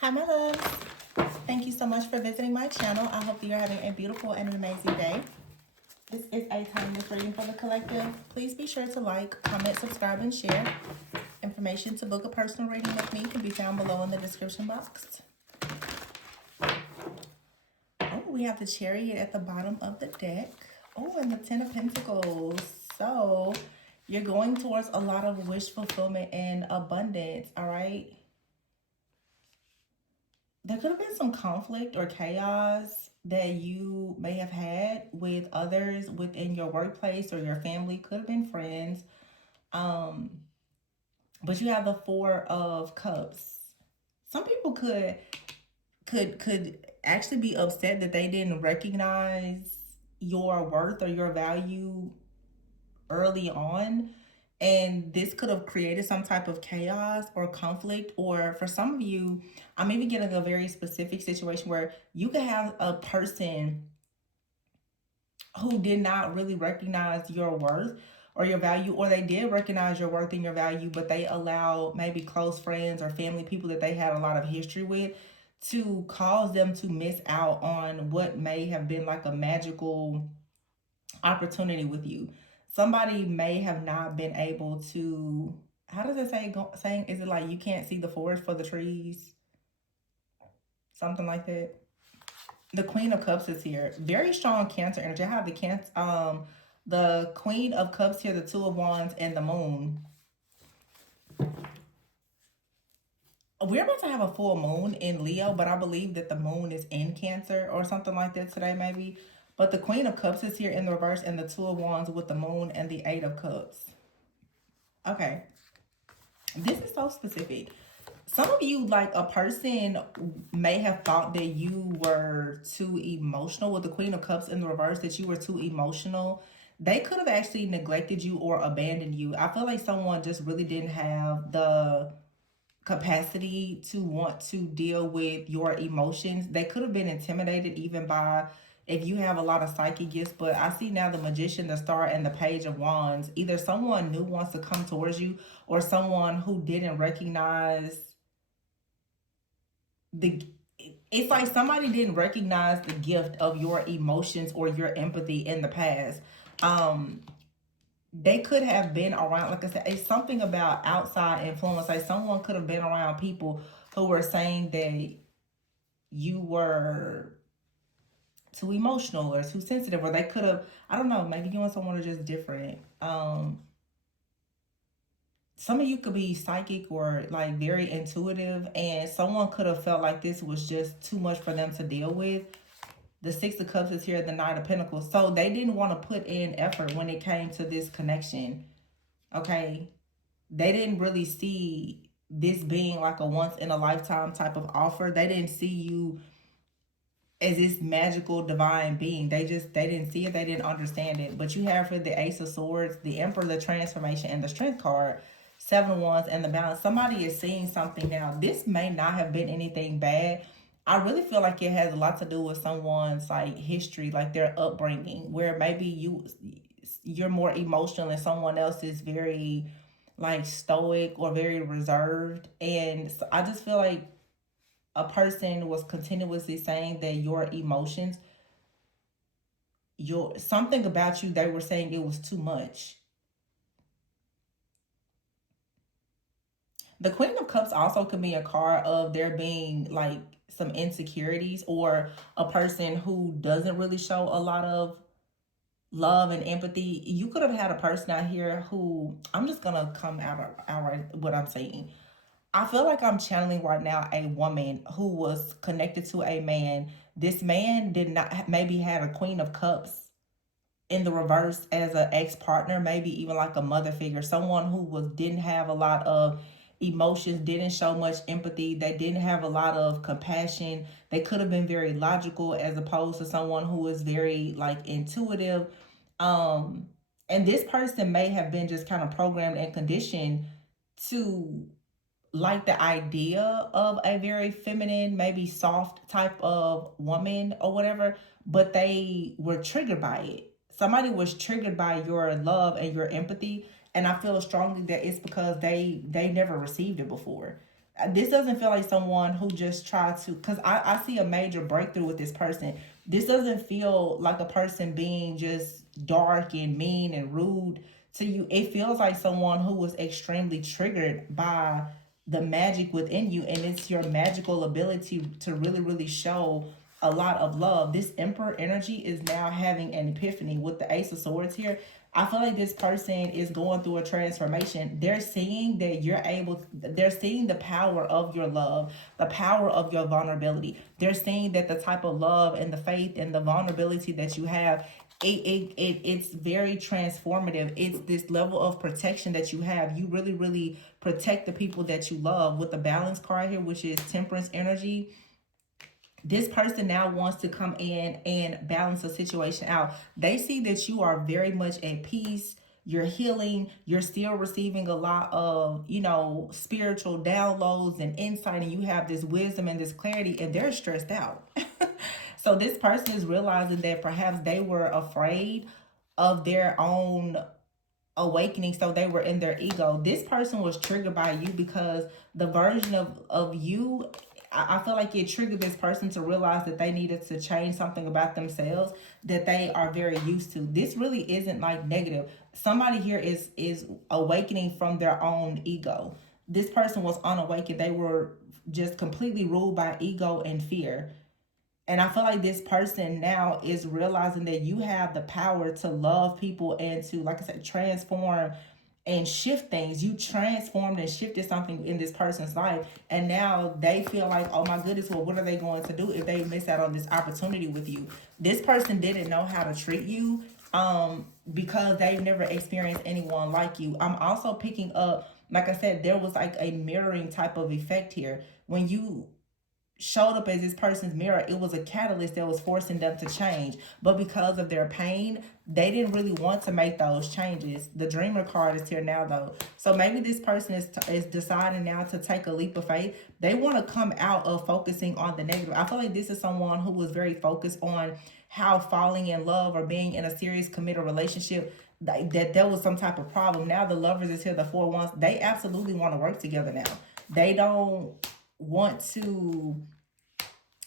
Hi, my loves. Thank you so much for visiting my channel. I hope that you're having a beautiful and an amazing day. This is a timeless reading for the collective. Please be sure to like, comment, subscribe, and share. Information to book a personal reading with me can be found below in the description box. Oh, we have the Chariot at the bottom of the deck. Oh, and the Ten of Pentacles. So you're going towards a lot of wish fulfillment and abundance, all right? There could have been some conflict or chaos that you may have had with others within your workplace or your family. Could have been friends. But you have the Four of Cups. Some people could actually be upset that they didn't recognize your worth or your value early on, and this could have created some type of chaos or conflict. Or for some of you, I'm even getting a very specific situation where you could have a person who did not really recognize your worth or your value, or they did recognize your worth and your value, but they allowed maybe close friends or family, people that they had a lot of history with, to cause them to miss out on what may have been like a magical opportunity with you. Somebody may have not been able to, how does it saying, is it like you can't see the forest for the trees? Something like that. The Queen of Cups is here. Very strong Cancer energy. I have the Queen of Cups here, the Two of Wands, and the Moon. We're about to have a full moon in Leo, but I believe that the moon is in Cancer or something like that today, maybe. But the Queen of Cups is here in the reverse, and the Two of Wands with the moon and the Eight of Cups. Okay. This is so specific. Some of you, like, a person may have thought that you were too emotional with the Queen of Cups in the reverse, that you were too emotional. They could have actually neglected you or abandoned you. I feel like someone just really didn't have the capacity to want to deal with your emotions. They could have been intimidated even by, if you have a lot of psychic gifts. But I see now the Magician, the Star, and the Page of Wands. Either someone new wants to come towards you, or someone who didn't recognize it's like somebody didn't recognize the gift of your emotions or your empathy in the past. They could have been around, like I said, it's something about outside influence. Like someone could have been around people who were saying that you were too emotional or too sensitive, or they could have, I don't know, maybe you and someone are just different. Some of you could be psychic or like very intuitive, and someone could have felt like this was just too much for them to deal with. The Six of Cups is here, the Knight of Pentacles. So they didn't want to put in effort when it came to this connection. Okay. They didn't really see this being like a once in a lifetime type of offer. They didn't see you as this magical divine being. They didn't see it. They didn't understand it. But you have for the Ace of Swords, the Emperor, the Transformation, and the Strength card, Seven of Wands, and the Balance. Somebody is seeing something now. This may not have been anything bad. I really feel like it has a lot to do with someone's like history, like their upbringing, where maybe you're more emotional and someone else is very like stoic or very reserved. And so I just feel like a person was continuously saying that your emotions, something about you, they were saying it was too much. The Queen of Cups also could be a card of there being like some insecurities, or a person who doesn't really show a lot of love and empathy. You could have had a person out here who, I'm just gonna come out what I'm saying. I feel like I'm channeling right now a woman who was connected to a man. This man did not, maybe had a Queen of Cups in the reverse as an ex-partner, maybe even like a mother figure, someone who didn't have a lot of emotions, didn't show much empathy, they didn't have a lot of compassion. They could have been very logical as opposed to someone who was very like intuitive. And this person may have been just kind of programmed and conditioned to like the idea of a very feminine, maybe soft type of woman or whatever, but they were triggered by it. Somebody was triggered by your love and your empathy, and I feel strongly that it's because they never received it before. this doesn't feel like someone who just tried to, because I see a major breakthrough with this person. This doesn't feel like a person being just dark and mean and rude to you. It feels like someone who was extremely triggered by the magic within you, and it's your magical ability to really, really show a lot of love. This Emperor energy is now having an epiphany with the Ace of Swords here. I feel like this person is going through a transformation. They're seeing that they're seeing the power of your love, the power of your vulnerability. They're seeing that the type of love and the faith and the vulnerability that you have, it's very transformative. It's this level of protection that you have. You really, really protect the people that you love with the balance card here, which is Temperance energy. This person now wants to come in and balance the situation out. They see that you are very much at peace. You're healing. You're still receiving a lot of, spiritual downloads and insight, and you have this wisdom and this clarity, and they're stressed out. So this person is realizing that perhaps they were afraid of their own awakening, so they were in their ego. This person was triggered by you because the version of you, I feel like it triggered this person to realize that they needed to change something about themselves that they are very used to. This really isn't like negative. Somebody here is awakening from their own ego. This person was unawakened. They were just completely ruled by ego and fear. And I feel like this person now is realizing that you have the power to love people and to, like I said, transform and shift things. You transformed and shifted something in this person's life. And now they feel like, oh my goodness, well, what are they going to do if they miss out on this opportunity with you? This person didn't know how to treat you because they've never experienced anyone like you. I'm also picking up, like I said, there was like a mirroring type of effect here. When you showed up as this person's mirror, it was a catalyst that was forcing them to change. But because of their pain, they didn't really want to make those changes. The Dreamer card is here now, though. So maybe this person is deciding now to take a leap of faith. They want to come out of focusing on the negative. I feel like this is someone who was very focused on how falling in love or being in a serious committed relationship, that there was some type of problem. Now the Lovers is here, the Four Wands. They absolutely want to work together now. They don't want to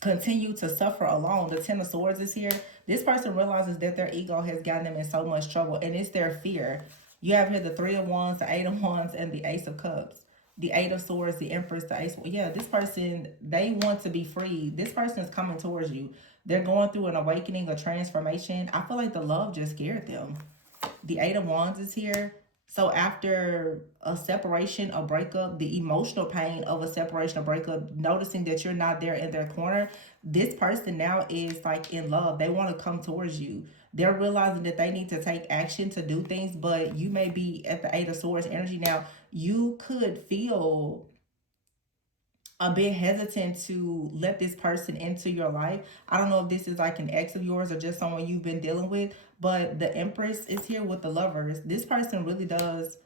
continue to suffer alone. The Ten of Swords is here. This person realizes that their ego has gotten them in so much trouble, and it's their fear. You have here the Three of Wands, the Eight of Wands, and the Ace of Cups. The Eight of Swords, the Empress, the Ace. Yeah, this person, they want to be free. This person is coming towards you. They're going through an awakening, a transformation. I feel like the love just scared them. The Eight of Wands is here. So after a separation, a breakup, the emotional pain of a separation or breakup, noticing that you're not there in their corner, this person now is like in love. They want to come towards you. They're realizing that they need to take action to do things, but you may be at the Eight of Swords energy now. You could feel a bit hesitant to let this person into your life. I don't know if this is like an ex of yours or just someone you've been dealing with, but the Empress is here with the Lovers. This person really does,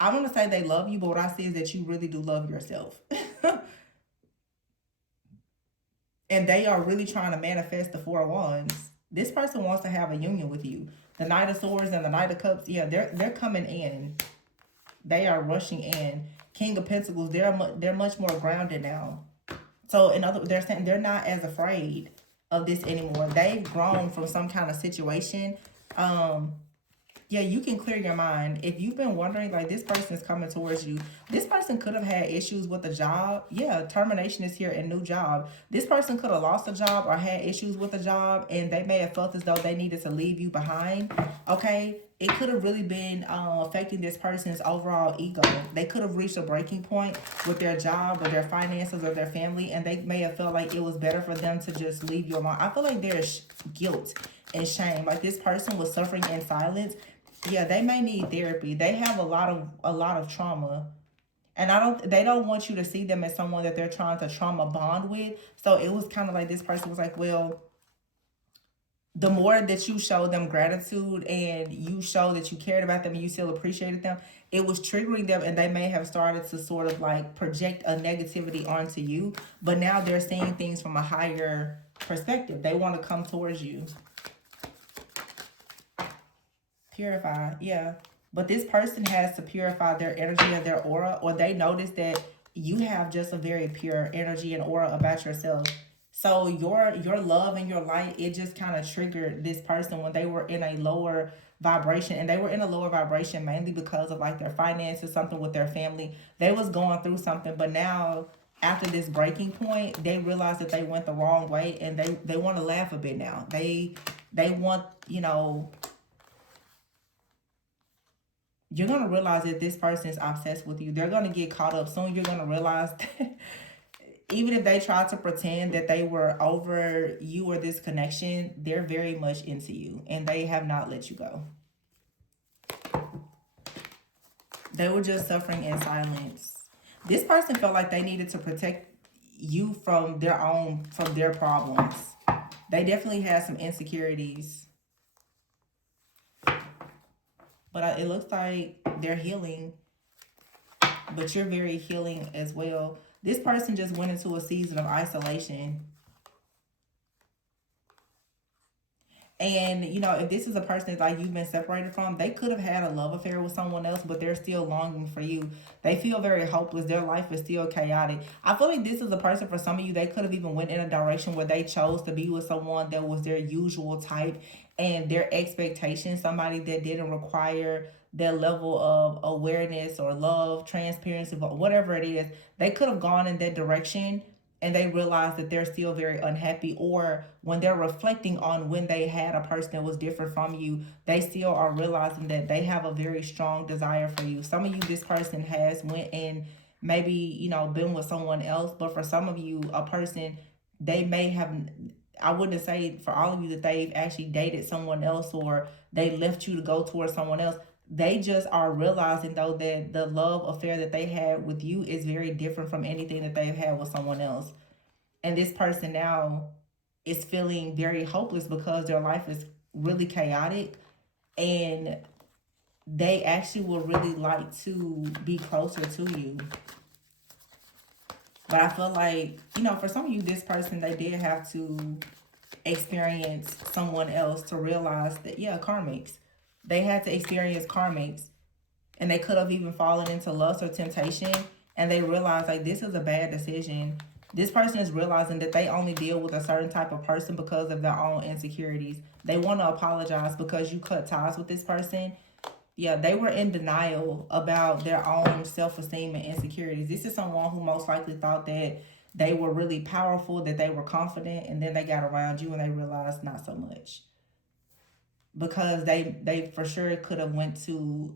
I want to say they love you, but what I see is that you really do love yourself. And they are really trying to manifest the Four of Wands. This person wants to have a union with you. The Knight of Swords and the Knight of Cups, yeah, they're coming in. They are rushing in. King of Pentacles, they're much more grounded now. So in other, they're saying they're not as afraid of this anymore. They've grown from some kind of situation. Yeah, you can clear your mind. If you've been wondering, like, this person is coming towards you. This person could have had issues with a job. Yeah, termination is here and new job. This person could have lost a job or had issues with a job, and they may have felt as though they needed to leave you behind. Okay, it could have really been affecting this person's overall ego. They could have reached a breaking point with their job or their finances or their family, and they may have felt like it was better for them to just leave you alone. I feel like there's guilt and shame. Like, this person was suffering in silence. Yeah, they may need therapy. They have a lot of trauma. And they don't want you to see them as someone that they're trying to trauma bond with. So it was kind of like this person was like, well, the more that you show them gratitude and you show that you cared about them and you still appreciated them, it was triggering them, and they may have started to sort of like project a negativity onto you. But now they're seeing things from a higher perspective. They want to come towards you. Purify, yeah. But this person has to purify their energy and their aura, or they notice that you have just a very pure energy and aura about yourself. So your love and your light, it just kind of triggered this person when they were in a lower vibration, and they were in a lower vibration mainly because of like their finances, something with their family. They was going through something, but now after this breaking point, they realized that they went the wrong way, and they want to laugh a bit now. They want, you're going to realize that this person is obsessed with you. They're going to get caught up soon. You're going to realize that even if they try to pretend that they were over you or this connection, they're very much into you and they have not let you go. They were just suffering in silence. This person felt like they needed to protect you from their problems. They definitely had some insecurities. But it looks like they're healing. But you're very healing as well. This person just went into a season of isolation. And, if this is a person that like you've been separated from, they could have had a love affair with someone else, but they're still longing for you. They feel very hopeless. Their life is still chaotic. I feel like this is a person, for some of you, they could have even went in a direction where they chose to be with someone that was their usual type and their expectations, somebody that didn't require their level of awareness or love, transparency, but whatever it is. They could have gone in that direction and they realize that they're still very unhappy, or when they're reflecting on when they had a person that was different from you, they still are realizing that they have a very strong desire for you. Some of you, this person has went and maybe been with someone else, but for some of you, a person, they may have, I wouldn't say for all of you that they've actually dated someone else or they left you to go towards someone else. They just are realizing though that the love affair that they had with you is very different from anything that they've had with someone else. And this person now is feeling very hopeless because their life is really chaotic, and they actually would really like to be closer to you. But I feel like, for some of you, this person, they did have to experience someone else to realize that, yeah, karmics. They had to experience karmics, and they could have even fallen into lust or temptation, and they realized like this is a bad decision. This person is realizing that they only deal with a certain type of person because of their own insecurities. They want to apologize because you cut ties with this person. Yeah, they were in denial about their own self-esteem and insecurities. This is someone who most likely thought that they were really powerful, that they were confident, and then they got around you and they realized not so much. Because they for sure could have went to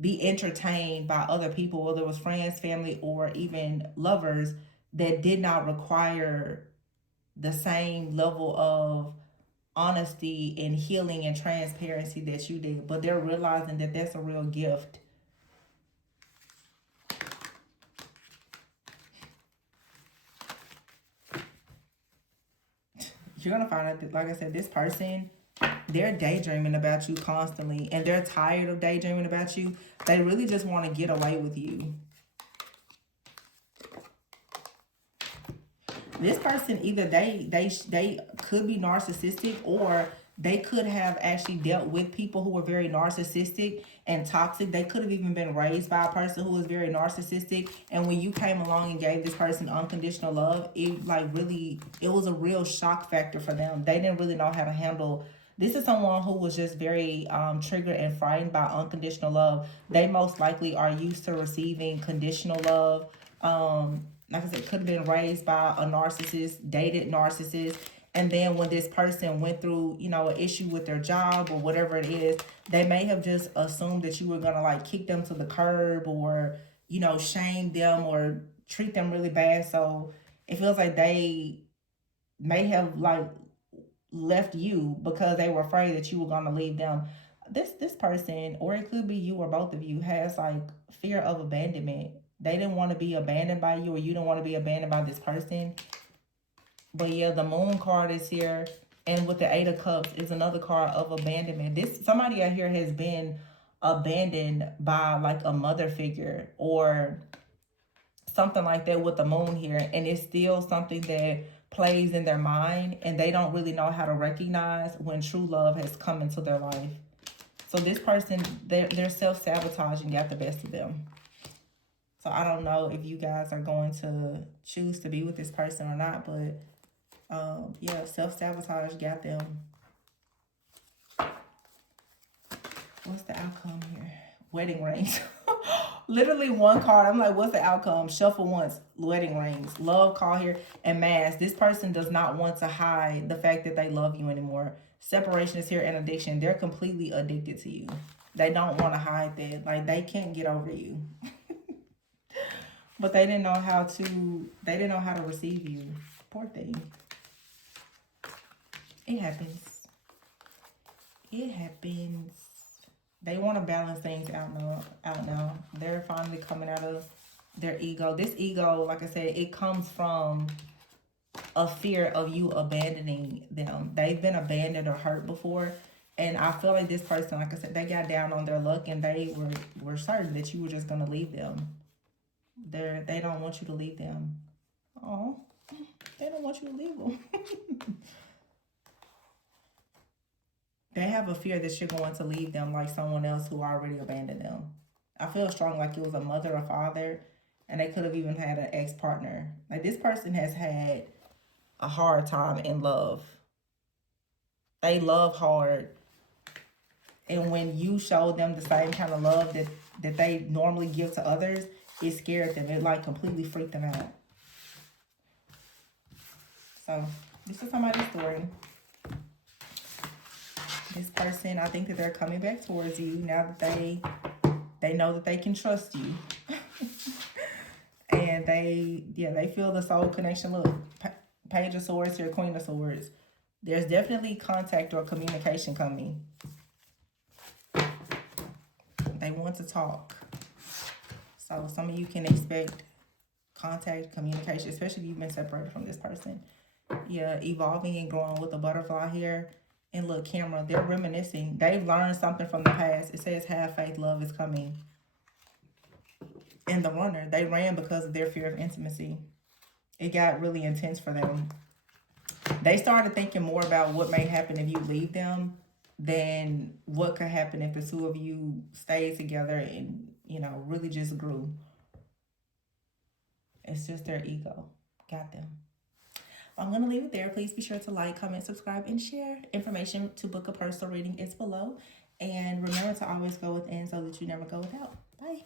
be entertained by other people, whether it was friends, family, or even lovers, that did not require the same level of honesty and healing and transparency that you did. But they're realizing that that's a real gift. You're going to find out that, like I said, this person, they're daydreaming about you constantly, and they're tired of daydreaming about you. They really just want to get away with you. This person, either they could be narcissistic, or they could have actually dealt with people who were very narcissistic and toxic. They could have even been raised by a person who was very narcissistic, and when you came along and gave this person unconditional love, it was a real shock factor for them. They didn't really know how to handle. This is someone who was just very triggered and frightened by unconditional love. They most likely are used to receiving conditional love. Like I said, could have been raised by a narcissist, dated narcissist. And then when this person went through, an issue with their job or whatever it is, they may have just assumed that you were going to like kick them to the curb or, shame them or treat them really bad. So it feels like they may have like left you because they were afraid that you were going to leave them. This person, or it could be you or both of you, has like fear of abandonment. They didn't want to be abandoned by you, or you don't want to be abandoned by this person. But yeah, the moon card is here. And with the 8 of Cups is another card of abandonment. Somebody out here has been abandoned by like a mother figure or something like that with the moon here. And it's still something that plays in their mind, and they don't really know how to recognize when true love has come into their life. So this person, their self-sabotaging got the best of them. So I don't know if you guys are going to choose to be with this person or not, but yeah, self-sabotage got them. What's the outcome here? Wedding rings. Literally one card. I'm like, what's the outcome? Shuffle once. Wedding rings. Love card here. And mask. This person does not want to hide the fact that they love you anymore. Separation is here and addiction. They're completely addicted to you. They don't want to hide that. Like, they can't get over you. But they didn't know how to receive you. Poor thing. It happens. It happens. They want to balance things out now. They're finally coming out of their ego. This ego, like I said, it comes from a fear of you abandoning them. They've been abandoned or hurt before. And I feel like this person, like I said, they got down on their luck and they were certain that you were just going to leave them. They don't want you to leave them. Oh, they don't want you to leave them. They have a fear that you're going to leave them like someone else who already abandoned them. I feel strong like it was a mother or father, and they could have even had an ex-partner. Like, this person has had a hard time in love. They love hard. And when you show them the same kind of love that they normally give to others, it scared them. It like completely freaked them out. So this is somebody's story. This person, I think that they're coming back towards you now that they know that they can trust you. And they feel the soul connection. Look, Page of Swords here, Queen of Swords. There's definitely contact or communication coming. They want to talk. So some of you can expect contact, communication, especially if you've been separated from this person. Yeah, evolving and growing with a butterfly here. And look, camera, they're reminiscing. They've learned something from the past. It says, have faith, love is coming. And the runner, they ran because of their fear of intimacy. It got really intense for them. They started thinking more about what may happen if you leave them than what could happen if the two of you stayed together and, you know, really just grew. It's just their ego. Got them. I'm going to leave it there. Please be sure to like, comment, subscribe, and share. Information to book a personal reading is below. And remember to always go within so that you never go without. Bye.